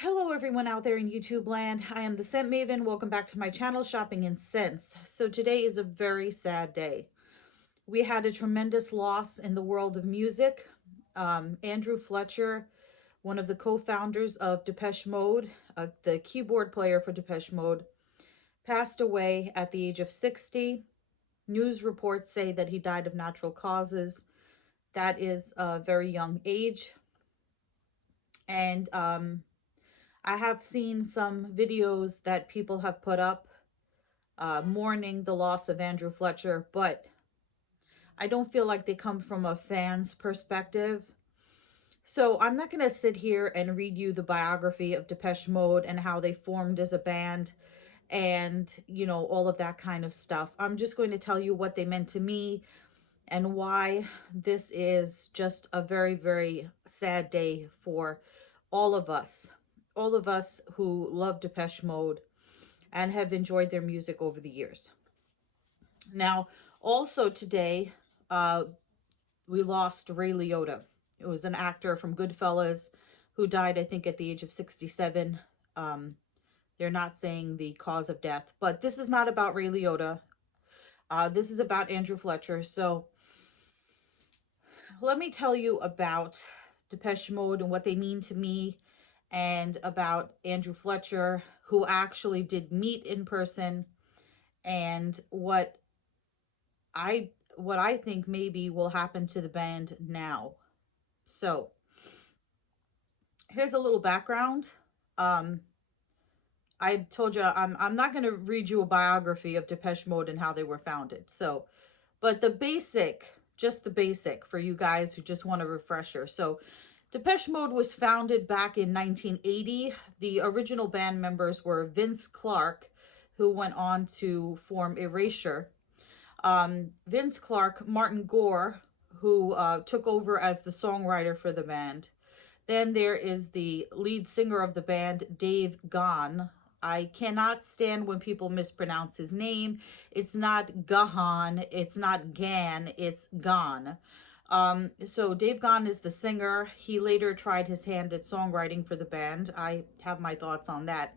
Hello everyone out there in YouTube land. I am the Scent Maven. Welcome back to my channel, Shopping in Scents. So today is a very sad day. We had a tremendous loss in the world of music. Andrew Fletcher, one of the co-founders of Depeche Mode, the keyboard player for Depeche Mode, passed away at the age of 60. News reports say that he died of natural causes. That is a very young age. And I have seen some videos that people have put up mourning the loss of Andrew Fletcher, but I don't feel like they come from a fan's perspective. So I'm not going to sit here and read you the biography of Depeche Mode and how they formed as a band and, all of that kind of stuff. I'm just going to tell you what they meant to me and why this is just a very, very sad day for all of us who love Depeche Mode and have enjoyed their music over the years. Now, also today, we lost Ray Liotta. It was an actor from Goodfellas who died, I think, at the age of 67. They're not saying the cause of death, but this is not about Ray Liotta. This is about Andrew Fletcher. So let me tell you about Depeche Mode and what they mean to me, and about Andrew Fletcher, who actually did meet in person, and what I think maybe will happen to the band now. So here's a little background. I told you I'm not going to read you a biography of Depeche Mode and how they were founded. So, but just the basic for you guys who just want a refresher. So Depeche Mode was founded back in 1980. The original band members were Vince Clarke, who went on to form Erasure. Vince Clarke, Martin Gore, who took over as the songwriter for the band. Then there is the lead singer of the band, Dave Gahan. I cannot stand when people mispronounce his name. It's not Gahan, it's not Gan, it's Gahan. So Dave Gahan is the singer. He later tried his hand at songwriting for the band. I have my thoughts on that.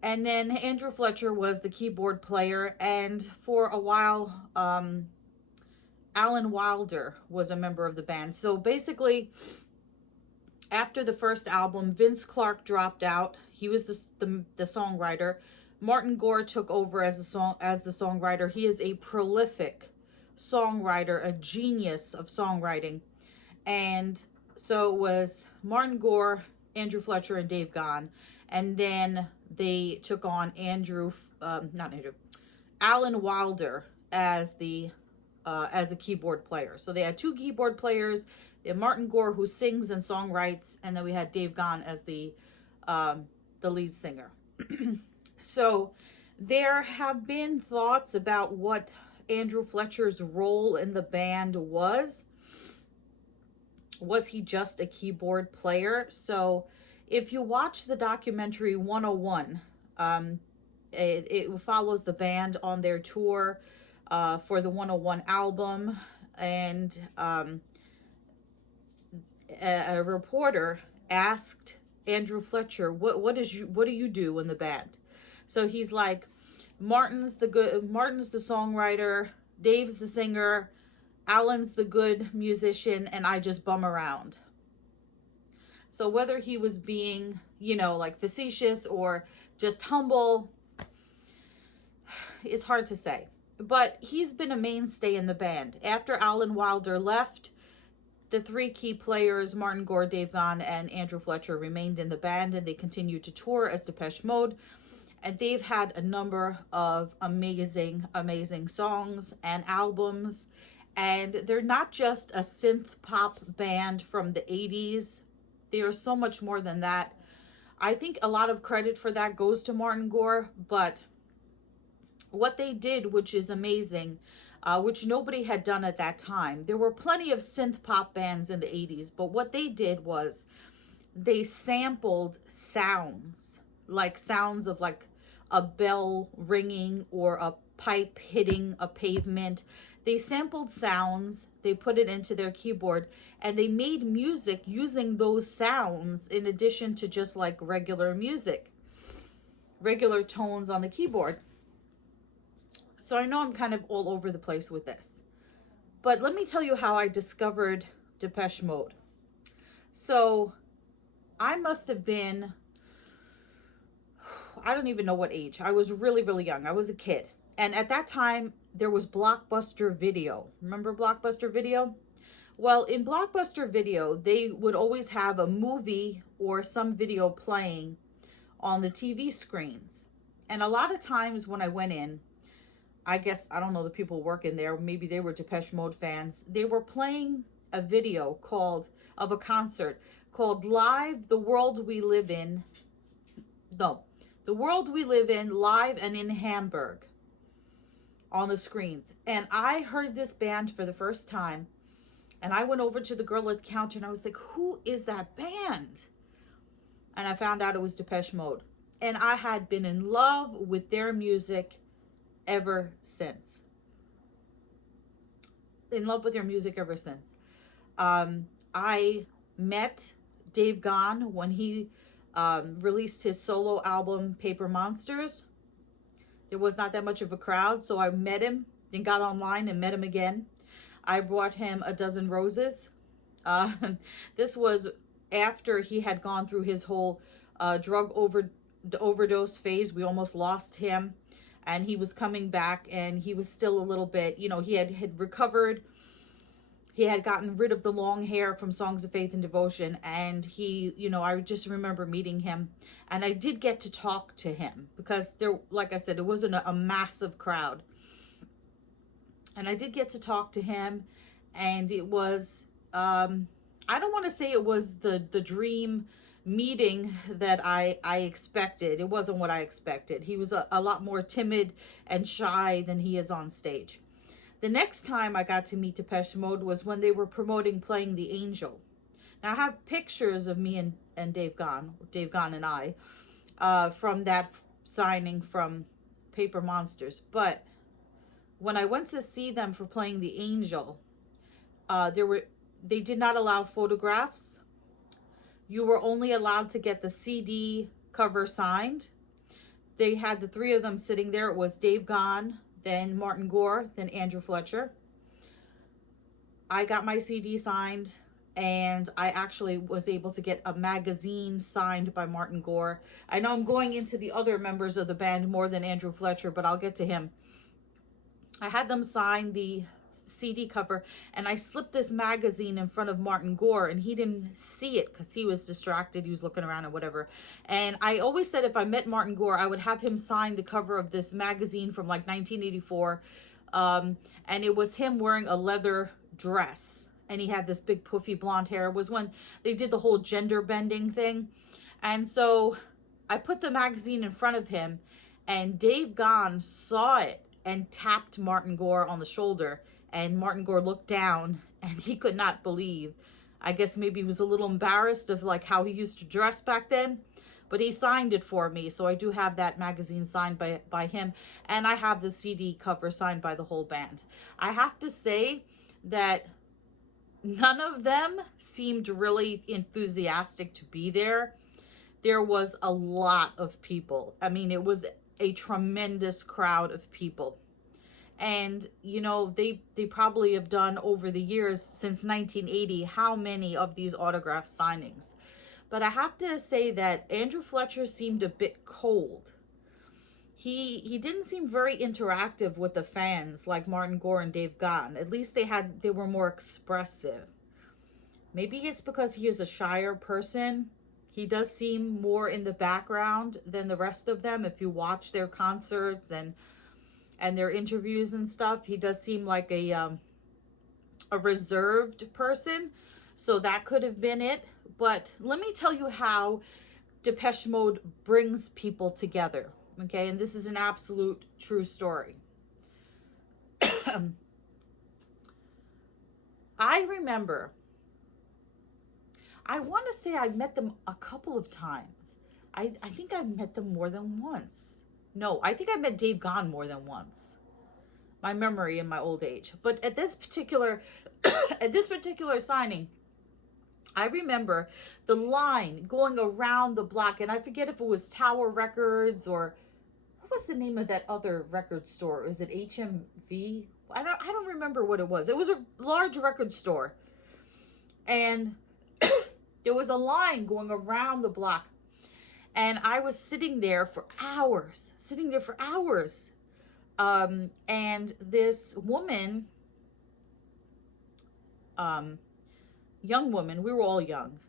And then Andrew Fletcher was the keyboard player, and for a while, Alan Wilder was a member of the band. So basically, after the first album, Vince Clarke dropped out. He was the songwriter. Martin Gore took over as the songwriter. He is a prolific songwriter, a genius of songwriting. And so it was Martin Gore, Andrew Fletcher, and Dave Gahan. And then they took on Alan Wilder as a keyboard player. So they had two keyboard players. They had Martin Gore, who sings and songwrites, and then we had Dave Gahan as the lead singer. So there have been thoughts about what Andrew Fletcher's role in the band was. Was he just a keyboard player? So if you watch the documentary 101, it follows the band on their tour for the 101 album, and a reporter asked Andrew Fletcher, what do you do in the band? So he's like, Martin's the songwriter, Dave's the singer, Alan's the good musician, and I just bum around. So whether he was being, like facetious or just humble is hard to say. But he's been a mainstay in the band. After Alan Wilder left, the three key players, Martin Gore, Dave Gahan, and Andrew Fletcher, remained in the band, and they continued to tour as Depeche Mode. And they've had a number of amazing, amazing songs and albums. And they're not just a synth pop band from the 80s. They are so much more than that. I think a lot of credit for that goes to Martin Gore, but what they did, which is amazing, which nobody had done at that time. There were plenty of synth pop bands in the 80s, but what they did was they sampled sounds of like a bell ringing or a pipe hitting a pavement. They sampled sounds, they put it into their keyboard, and they made music using those sounds in addition to just like regular music, regular tones on the keyboard. So I know I'm kind of all over the place with this. But let me tell you how I discovered Depeche Mode. So I must have been, I don't even know what age. I was really, really young. I was a kid. And at that time, there was Blockbuster Video. Remember Blockbuster Video? Well, in Blockbuster Video, they would always have a movie or some video playing on the TV screens. And a lot of times when I went in, I guess, I don't know, the people working there, maybe they were Depeche Mode fans. They were playing a video of a concert called Live, The World We Live In. No, The World We Live In, Live and in Hamburg on the screens. And I heard this band for the first time. And I went over to the girl at the counter and I was like, who is that band? And I found out it was Depeche Mode. And I had been in love with their music ever since. In love with their music ever since. I met Dave Gahan when he released his solo album, Paper Monsters. There was not that much of a crowd, so I met him, then got online and met him again. I brought him a dozen roses. This was after he had gone through his whole drug overdose phase. We almost lost him, and he was coming back, and he was still a little bit, you know, he had recovered. He had gotten rid of the long hair from Songs of Faith and Devotion, and he, you know, I just remember meeting him, and I did get to talk to him because there, like I said, it wasn't a massive crowd. And I did get to talk to him, and it was, I don't want to say it was the dream meeting that I expected. It wasn't what I expected. He was a lot more timid and shy than he is on stage. The next time I got to meet Depeche Mode was when they were promoting Playing the Angel. Now, I have pictures of me and Dave Gahan and I, from that signing from Paper Monsters. But when I went to see them for Playing the Angel, they did not allow photographs. You were only allowed to get the CD cover signed. They had the three of them sitting there. It was Dave Gahan, then Martin Gore, then Andrew Fletcher. I got my CD signed, and I actually was able to get a magazine signed by Martin Gore. I know I'm going into the other members of the band more than Andrew Fletcher, but I'll get to him. I had them sign the CD cover, and I slipped this magazine in front of Martin Gore, and he didn't see it because he was distracted. He was looking around and whatever. And I always said if I met Martin Gore, I would have him sign the cover of this magazine from like 1984. And it was him wearing a leather dress, and he had this big poofy blonde hair. It was when they did the whole gender bending thing. And so I put the magazine in front of him, and Dave Gahan saw it and tapped Martin Gore on the shoulder. And Martin Gore looked down, and he could not believe. I guess maybe he was a little embarrassed of like how he used to dress back then, but he signed it for me. So I do have that magazine signed by him, and I have the CD cover signed by the whole band. I have to say that none of them seemed really enthusiastic to be there. There was a lot of people. I mean, it was a tremendous crowd of people. And, you know, they probably have done over the years since 1980, how many of these autograph signings. But I have to say that Andrew Fletcher seemed a bit cold. He didn't seem very interactive with the fans like Martin Gore and Dave Gahan. At least they were more expressive. Maybe it's because he is a shyer person. He does seem more in the background than the rest of them. If you watch their concerts and their interviews and stuff, he does seem like a reserved person. So that could have been it. But let me tell you how Depeche Mode brings people together. Okay, and this is an absolute true story. I remember, I want to say I met them a couple of times. I think I met them more than once. No, I think I met Dave Gahan more than once. my memory in my old age. But at this particular at this particular signing, I remember the line going around the block, and I forget if it was Tower Records or what was the name of that other record store? Was it HMV? I don't remember what it was. It was a large record store. And there was a line going around the block. And I was sitting there for hours, and this woman, young woman, we were all young.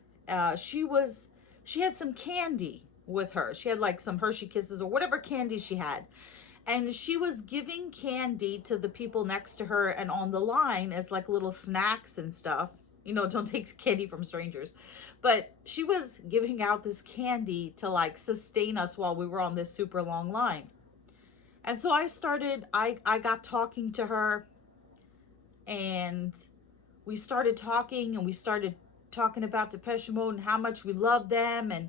She had some candy with her. She had like some Hershey Kisses or whatever candy she had. And she was giving candy to the people next to her and on the line as like little snacks and stuff. You know, don't take candy from strangers. But she was giving out this candy to like sustain us while we were on this super long line. And so I got talking to her, and we started talking about Depeche Mode and how much we love them. And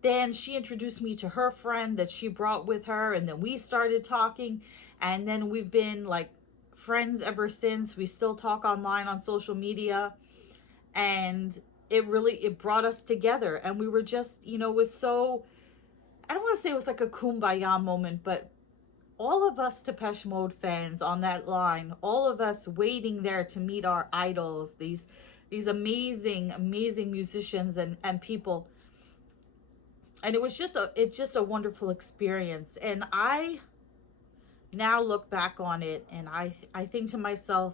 then she introduced me to her friend that she brought with her, and then we started talking, and then we've been like friends ever since. We still talk online on social media, and it brought us together. And we were just, it was so, I don't want to say it was like a kumbaya moment, but all of us Depeche Mode fans on that line, all of us waiting there to meet our idols, these amazing musicians and people. And it's just a wonderful experience. And I now look back on it, and I think to myself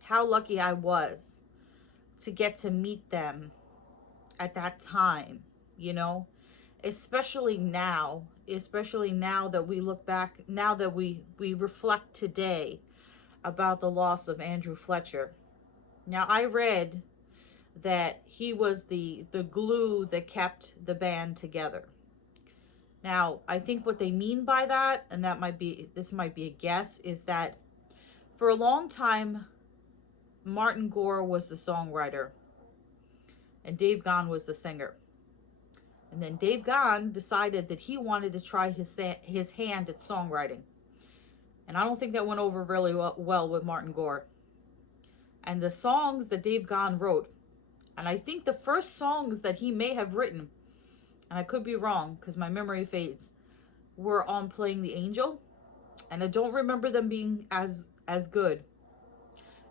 how lucky I was to get to meet them at that time, especially now that we look back, now that we reflect today about the loss of Andrew Fletcher. Now, I read that he was the glue that kept the band together. Now, I think what they mean by that, and this might be a guess, is that for a long time, Martin Gore was the songwriter and Dave Gahan was the singer. And then Dave Gahan decided that he wanted to try his hand at songwriting. And I don't think that went over really well with Martin Gore. And the songs that Dave Gahan wrote, and I think the first songs that he may have written, and I could be wrong because my memory fades, were on Playing the Angel. And I don't remember them being as good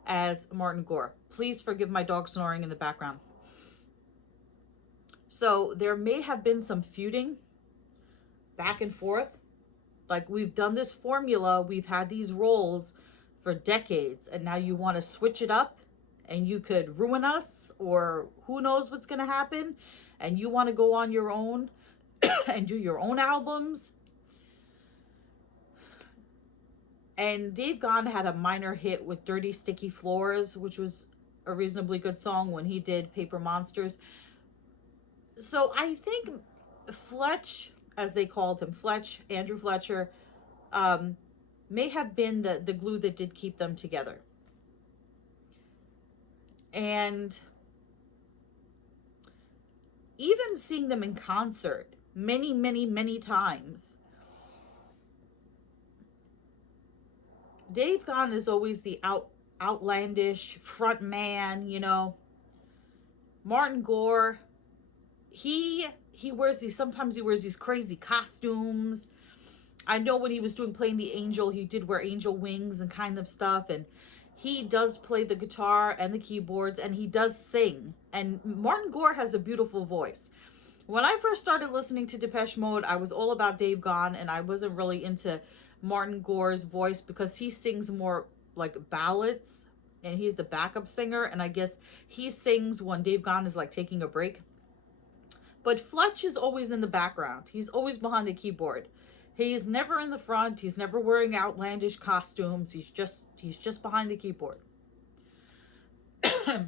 as Martin Gore. Please forgive my dog snoring in the background. So there may have been some feuding back and forth. Like, we've done this formula, we've had these roles for decades, and now you want to switch it up, and you could ruin us, or who knows what's going to happen, and you want to go on your own and do your own albums. And Dave Gahan had a minor hit with Dirty Sticky Floors, which was a reasonably good song when he did Paper Monsters. So I think Fletch, as they called him, Andrew Fletcher, may have been the glue that did keep them together. And even seeing them in concert many times, Dave Gahan is always the outlandish front man, Martin Gore, he wears sometimes he wears these crazy costumes. I know when he was doing Playing the Angel, he did wear angel wings and kind of stuff, and he does play the guitar and the keyboards, and he does sing. And Martin Gore has a beautiful voice. When I first started listening to Depeche Mode, I was all about Dave Gahan, and I wasn't really into Martin Gore's voice because he sings more like ballads, and he's the backup singer, and I guess he sings when Dave Gahan is like taking a break. But Fletch is always in the background. He's always behind the keyboard. He's never in the front. He's never wearing outlandish costumes. He's just behind the keyboard. But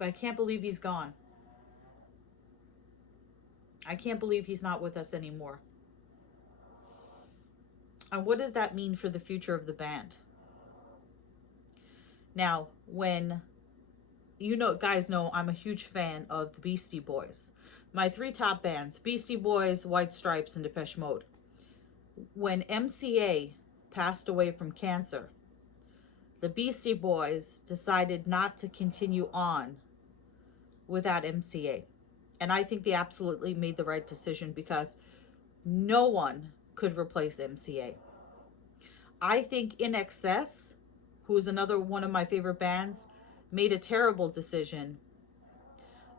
I can't believe he's gone. I can't believe he's not with us anymore. And what does that mean for the future of the band? Now, when guys know I'm a huge fan of the Beastie Boys. My three top bands: Beastie Boys, White Stripes, and Depeche Mode. When MCA passed away from cancer, the Beastie Boys decided not to continue on without MCA. And I think they absolutely made the right decision, because no one could replace MCA. I think In Excess, who is another one of my favorite bands, made a terrible decision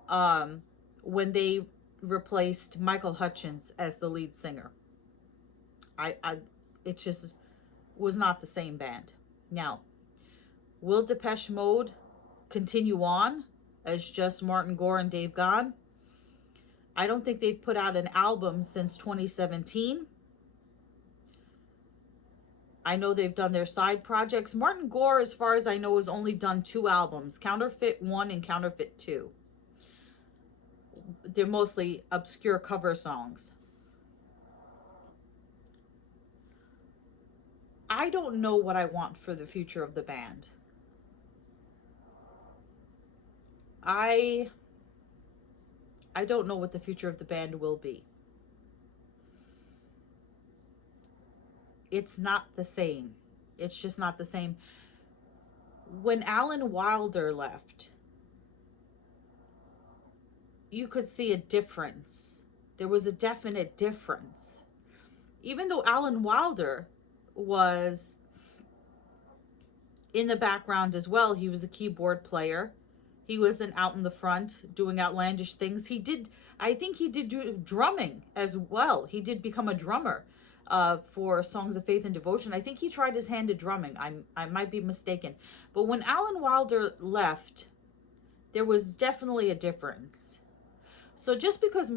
when they replaced Michael Hutchence as the lead singer. It just was not the same band. Now, will Depeche Mode continue on as just Martin Gore and Dave Gahan? I don't think they've put out an album since 2017. I know they've done their side projects. Martin Gore, as far as I know, has only done 2 albums, Counterfeit 1 and Counterfeit 2. They're mostly obscure cover songs. I don't know what I want for the future of the band. I don't know what the future of the band will be. It's not the same. It's just not the same. When Alan Wilder left, you could see a difference. There was a definite difference. Even though Alan Wilder was in the background as well, he was a keyboard player. He wasn't out in the front doing outlandish things. I think he did do drumming as well. He did become a drummer for Songs of Faith and Devotion. I think he tried his hand at drumming. I might be mistaken. But when Alan Wilder left, there was definitely a difference. So just because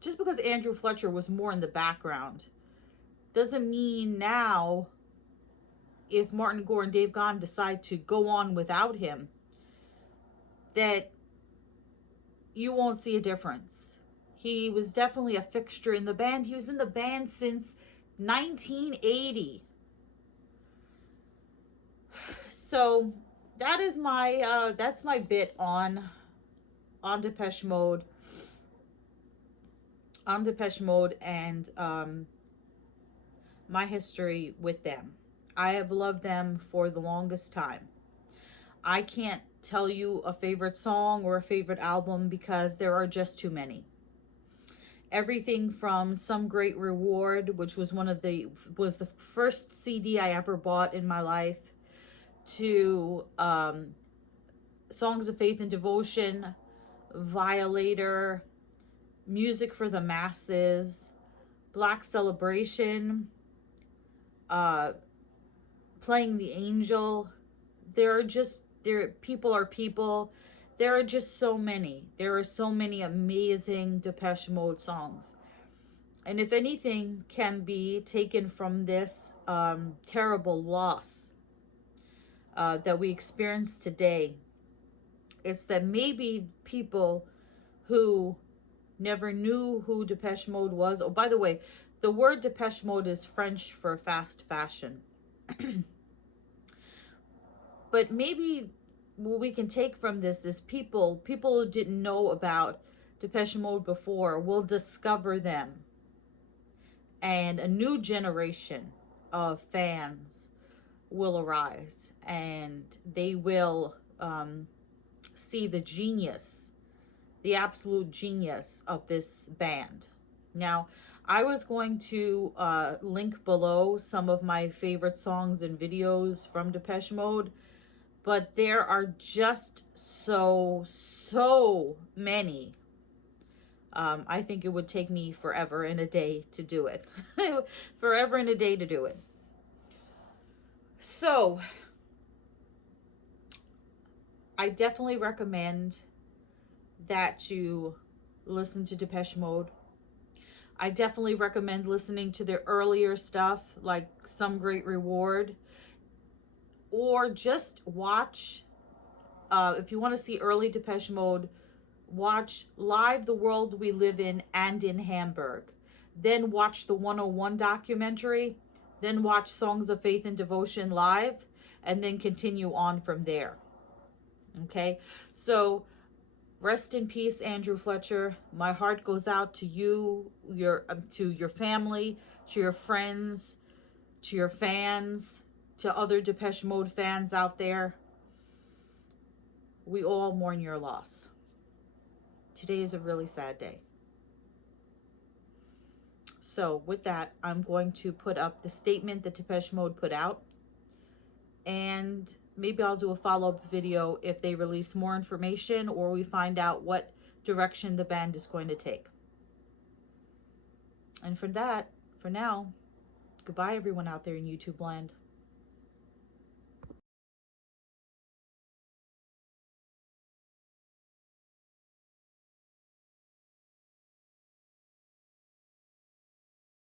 just because Andrew Fletcher was more in the background, doesn't mean now, if Martin Gore and Dave Gahan decide to go on without him, that you won't see a difference. He was definitely a fixture in the band. He was in the band since 1980. So that is that's my bit on Depeche Mode. On Depeche Mode and my history with them. I have loved them for the longest time. I can't tell you a favorite song or a favorite album because there are just too many. Everything from Some Great Reward, which was was the first CD I ever bought in my life, to Songs of Faith and Devotion, Violator, Music for the Masses, Black Celebration, Playing the Angel. People are people. There are just so many. There are so many amazing Depeche Mode songs. And if anything can be taken from this terrible loss that we experience today, it's that maybe people who never knew who Depeche Mode was. Oh, by the way, the word Depeche Mode is French for fast fashion. But maybe what we can take from this is people who didn't know about Depeche Mode before will discover them. And a new generation of fans will arise. And they will see the genius, the absolute genius of this band. Now, I was going to link below some of my favorite songs and videos from Depeche Mode, but there are just so many. I think it would take me forever and a day to do it. Forever and a day to do it. So, I definitely recommend that you listen to Depeche Mode. I definitely recommend listening to their earlier stuff, like Some Great Reward. Or just watch, if you want to see early Depeche Mode, watch Live the World We Live In and in Hamburg. Then watch the 101 documentary. Then watch Songs of Faith and Devotion live. And then continue on from there. Okay? So, Rest in peace, Andrew Fletcher. My heart goes out to you, to your family, to your friends, to your fans, to other Depeche Mode fans out there. We all mourn your loss. Today is a really sad day. So with that, I'm going to put up the statement that Depeche Mode put out, and maybe I'll do a follow-up video if they release more information or we find out what direction the band is going to take. And for now, goodbye everyone out there in YouTube land.